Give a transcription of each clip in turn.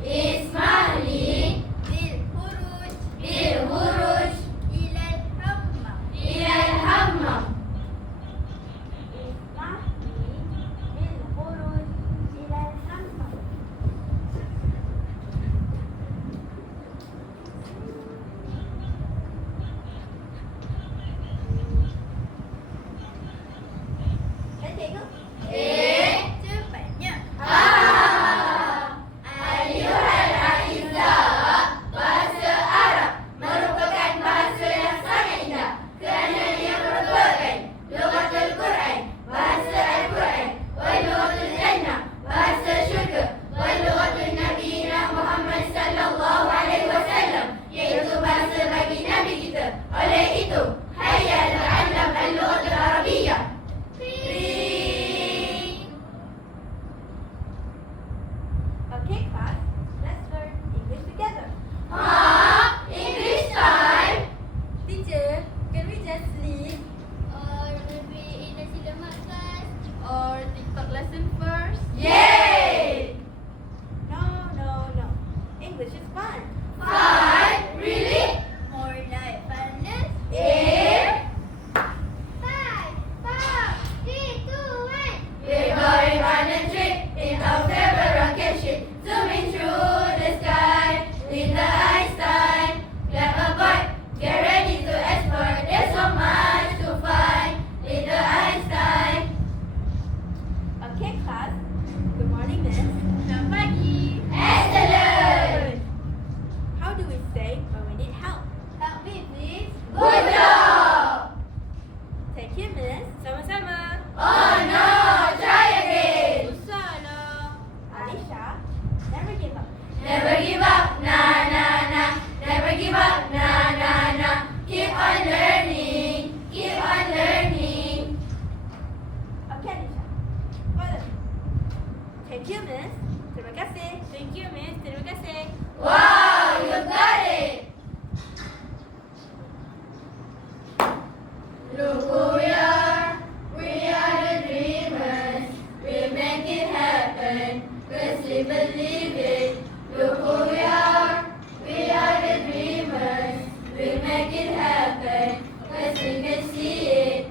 اسمح لي بالخروج إلى الحمام. Cepatnya. Ayyuhal a'izzah, bahasa Arab merupakan bahasa yang sangat indah kerana ia merupakan lughatul Quran, bahasa Al-Quran, wa lughatul jannah, bahasa syurga, wa lughatul Nabi Muhammad sallallahu alaihi wasallam, iaitu bahasa bagi Nabi kita. Oleh itu, hayya ta'allam al-lughatul Arabiyyah. Okay, class, let's learn English together. English time. Teacher, can we just sleep Or maybe in the cinema class. or TikTok lesson first? Yay! No. English is fun. Fun? Really? More like funness. Eh? 5, 4, 3, 2, 1. We're going on a trip in our favorite rocket ship, zooming through the sky with the Einstein. Grab a board, get ready to explore. There's so much to find with the Einstein. Okay, class. Good morning, miss. Selamat pagi. Excellent. How do we say when we need help? Help me, please. Good job. Thank you, miss. Sama-sama. Oh no, try again. Usahlah. Alisha, never give up. Never give up, na na na. Never give up, na na na. Keep on learning, keep on learning. Okay, Alisha. Follow me. Thank you, miss. Terima kasih. Thank you, miss. Terima kasih. Wow, you got it. Look who we are the dreamers. We make it happen, 'cause we believe it. Look who we are the dreamers. We make it happen, 'cause we can see it.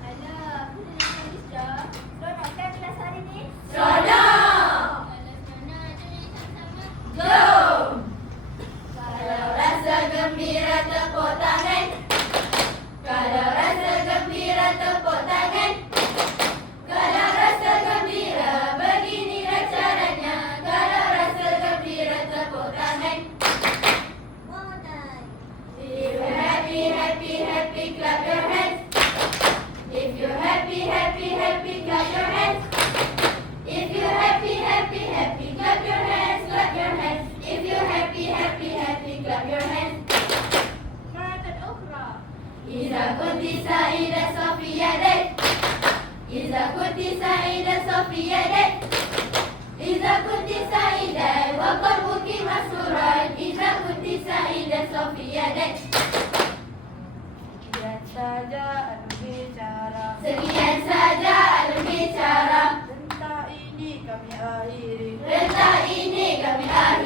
Alah, aku dah nak Alisha. Seronok kan kelas hari ni? Seronok! Alah, seronok. Jom kita sama-sama. Jom! Kalau rasa gembira tepuk tangan. Kalau rasa gembira tepuk tangan. Kalau rasa gembira beginilah caranya. Kalau rasa gembira tepuk tangan. One time. If you're happy, happy, happy, clap your hands. If you're happy, happy, happy, clap your hands. If you're happy, happy, happy, clap your hands, clap your hands. If you're happy, happy, happy, clap your hands. مرة أخرى. إذا كنت سعيدة صفي يدك. إذا كنت سعيدة صفي يدك. إذا كنت سعيدة وقلبك مسرورا. إذا كنت سعيدة صفي يدك. Sekian saja alur bicara. Sekian saja alur bicara. Rentak ini kami akhiri. Rentak ini kami akhiri.